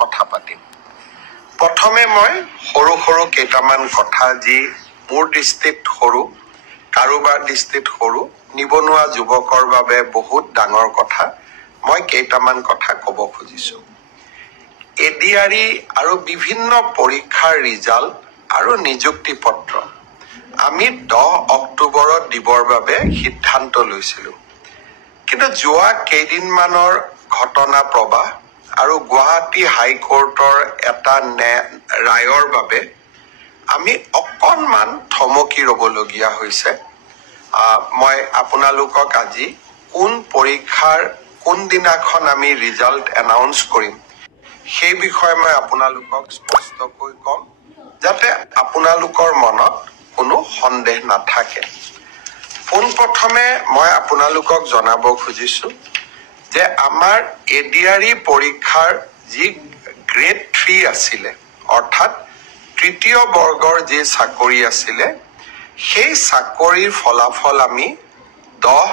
কথা পাতিম। প্ৰথমে মই সৰু কেইটামান কথা যি মোৰ দৃষ্টিত সৰু, কাৰোবাৰ দৃষ্টিত সৰু, নিবনুৱা যুৱকৰ বাবে বহুত ডাঙৰ কথা, মই কেইটামান কথা ক'ব খুজিছো। এডিআৰই আৰু বিভিন্ন পৰীক্ষাৰ ৰিজাল্ট আৰু নিযুক্তি পত্ৰ আমি 10 অক্টোবৰত দিবৰ বাবে সিদ্ধান্ত লৈছিলো। কিন্তু যোৱা কেইদিনমানৰ ঘটনা প্ৰবাহ আৰু গুৱাহাটী হাইকোৰ্টৰ এটা ৰায়ৰ বাবে আমি অকণমান থমকি ৰ'বলগীয়া হৈছে। মই আপোনালোকক আজি কোন পৰীক্ষাৰ কোনদিনাখন আমি ৰিজাল্ট এনাউন্স কৰিম সেই বিষয়ে মই আপোনালোকক স্পষ্টকৈ ক'ম, যাতে আপোনালোকৰ মনত কোনো সন্দেহ নাথাকে। পোনপ্ৰথমে মই আপোনালোকক জনাব খুজিছো যে আমাৰ এডিআৰই পৰীক্ষাৰ যি গ্ৰেড 3 আছিলে, অৰ্থাৎ তৃতীয় বৰ্গৰ যি চাকৰি আছিলে, সেই চাকৰিৰ ফলাফল আমি 10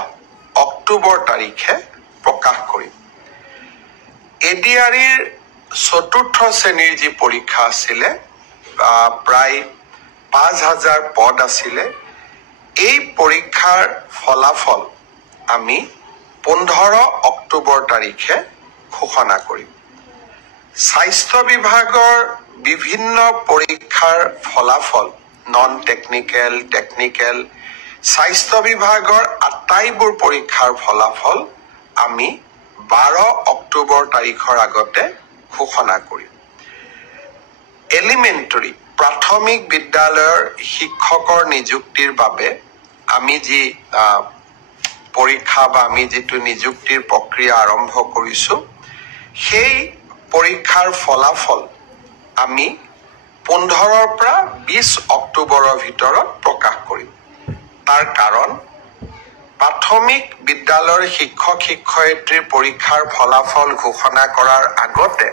অক্টোবৰ তাৰিখে প্ৰকাশ কৰিম। এডিআৰইৰ চতুৰ্থ শ্ৰেণীৰ যি পৰীক্ষা আছিলে, প্ৰায় 5000 পদ আছিলে, এই পৰীক্ষাৰ ফলাফল আমি 15 অক্টোবৰ তাৰিখে ঘোষণা কৰিম। স্বাস্থ্য বিভাগৰ বিভিন্ন পৰীক্ষাৰ ফলাফল, নন টেকনিকেল, টেকনিকেল, স্বাস্থ্য বিভাগৰ আটাইবোৰ পৰীক্ষাৰ ফলাফল আমি 12 অক্টোবৰ তাৰিখৰ আগতে ঘোষণা কৰিম। এলিমেণ্টাৰী প্ৰাথমিক বিদ্যালয়ৰ শিক্ষকৰ নিযুক্তিৰ বাবে আমি যি পৰীক্ষা বা আমি যিটো নিযুক্তিৰ প্ৰক্ৰিয়া আৰম্ভ কৰিছো, সেই পৰীক্ষাৰ ফলাফল আমি 15 পৰা 20 অক্টোবৰৰ ভিতৰত প্ৰকাশ কৰিম। তাৰ কাৰণ প্ৰাথমিক বিদ্যালয়ৰ শিক্ষক-শিক্ষয়িত্ৰীৰ পৰীক্ষাৰ ফলাফল ঘোষণা কৰাৰ আগতে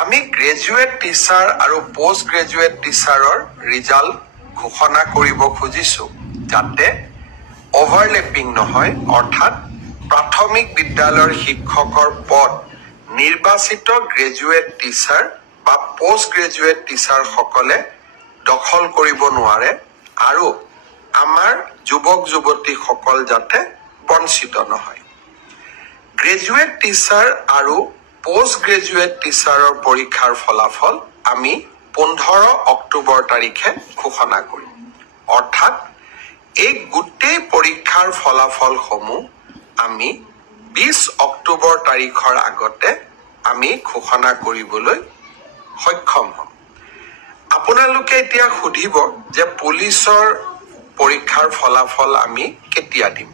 আমি গ্ৰেজুৱেট টিচাৰ আৰু পোষ্ট গ্ৰেজুৱেট টিচাৰৰ ৰিজাল্ট ঘোষণা কৰিব খুজিছো, যাতে অভাৰলেপিং নহয়, অৰ্থাৎ প্ৰাথমিক বিদ্যালয়ৰ শিক্ষকৰ পদ নিৰ্বাচিত গ্ৰেজুৱেট টিচাৰ বা পোষ্ট গ্ৰেজুৱেট টিচাৰ সকলে দখল কৰিব নোৱাৰে আৰু আমাৰ যুৱক যুৱতীসকল যাতে বঞ্চিত নহয়। গ্ৰেজুৱেট টিচাৰ আৰু পোষ্ট গ্ৰেজুৱেট টিচাৰৰ পৰীক্ষাৰ ফলাফল আমি 15 অক্টোবৰ তাৰিখে ঘোষণা কৰিম। অৰ্থাৎ এই গোটেই পৰীক্ষাৰ ফলাফলসমূহ আমি 20 অক্টোবৰ তাৰিখৰ আগতে আমি ঘোষণা কৰিবলৈ সক্ষম হ'ম। আপোনালোকে এতিয়া সুধিব যে পুলিচৰ পৰীক্ষাৰ ফলাফল আমি কেতিয়া দিম?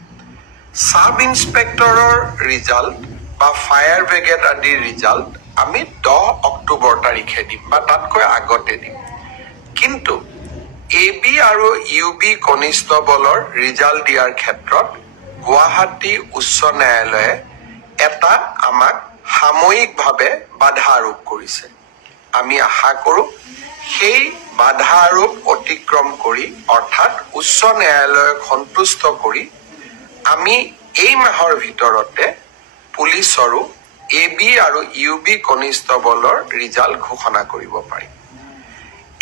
সাব ইন্সপেক্টৰৰ ৰিজাল্ট বা ফায়াৰ ব্ৰিগেড আদিৰ ৰিজাল্ট আমি 10 অক্টোবৰ তাৰিখে দিম বা তাতকৈ আগতে দিম। কিন্তু AB আৰু UB কনিষ্টবলৰ ৰিজাল্ট দিয়াৰ ক্ষেত্ৰত গুৱাহাটী উচ্চ ন্যায়ালয়ে এটা আমাক সাময়িকভাৱে বাধা আৰোপ কৰিছে। আমি আশা কৰো সেই বাধা আৰোপ অতিক্ৰম কৰি, অৰ্থাৎ উচ্চ ন্যায়ালয়ক সন্তুষ্ট কৰি আমি এই মাহৰ ভিতৰতে পুলিচৰো AB আৰু UB কনিষ্টবলৰ ৰিজাল্ট ঘোষণা কৰিব পাৰিম।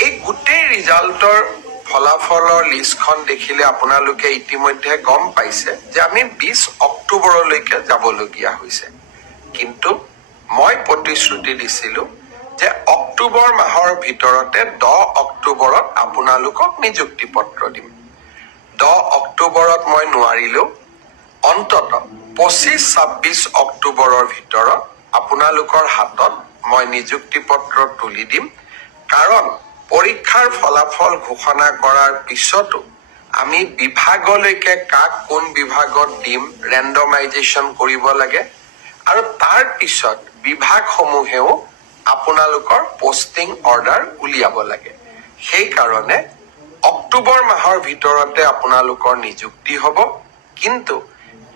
এই গোটেই ৰিজাল্টৰ ফলাফলৰ লিষ্টখন দেখিলে আপোনালোকে ইতিমধ্যে গম পাইছে যে আমি 20 অক্টোবৰলৈকে যাবলগীয়া হৈছে। কিন্তু মই প্ৰতিশ্ৰুতি দিছিলো যে অক্টোবৰ মাহৰ ভিতৰতে 10 অক্টোবৰত আপোনালোকক নিযুক্তি পত্ৰ দিম। 10 অক্টোবৰত মই নোৱাৰিলেও অন্তত 25-26 অক্টোবৰৰ ভিতৰত আপোনালোকৰ হাতত মই নিযুক্তি পত্ৰ তুলি দিম। কাৰণ পৰীক্ষাৰ ফলাফল ঘোষণা কৰাৰ পিছতো আমি বিভাগলৈকে কাক কোন বিভাগত দিম ৰেণ্ডমাইজেশ্যন কৰিব লাগে আৰু তাৰ পিছত বিভাগসমূহেও আপোনালোকৰ পোষ্টিং অৰ্ডাৰ উলিয়াব লাগে। সেইকাৰণে অক্টোবৰ মাহৰ ভিতৰতে আপোনালোকৰ নিযুক্তি হ'ব, কিন্তু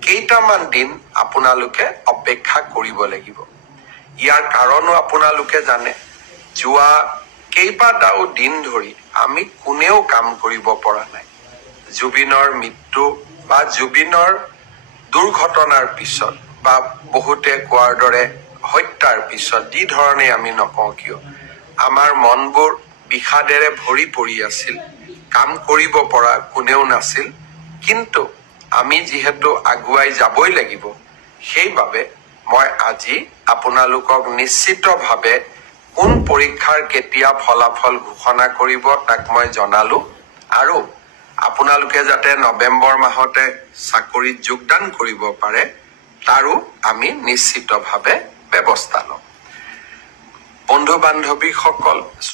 কেইটামান দিন আপোনালোকে অপেক্ষা কৰিব লাগিব। ইয়াৰ কাৰণো আপোনালোকে জানে, যোৱা কেইবাটাও দিন ধৰি আমি কোনেও কাম কৰিব পৰা নাই। জুবিনৰ মৃত্যু বা জুবিনৰ দুৰ্ঘটনাৰ পিছত বা বহুতে কোৱাৰ দৰে হত্যাৰ পিছত যি ধৰণে আমি নকওঁ কিয় আমাৰ মনবোৰ বিষাদেৰে ভৰি পৰি আছিল কাম কৰিব পৰা কোনেও নাছিল কিন্তু আমি যিহেতু আগুৱাই যাবই লাগিব সেইবাবে মই আজি আপোনালোকক নিশ্চিতভাৱে কোন পৰীক্ষাৰ কেতিয়া ফলাফল ঘোষণা কৰিব তাক মই জনালো আৰু আপোনালোকে যাতে নৱেম্বৰ মাহতে চাকৰিত যোগদান কৰিব পাৰে তাৰো আমি নিশ্চিতভাৱে ব্যৱস্থা লম বন্ধু বান্ধৱীসকল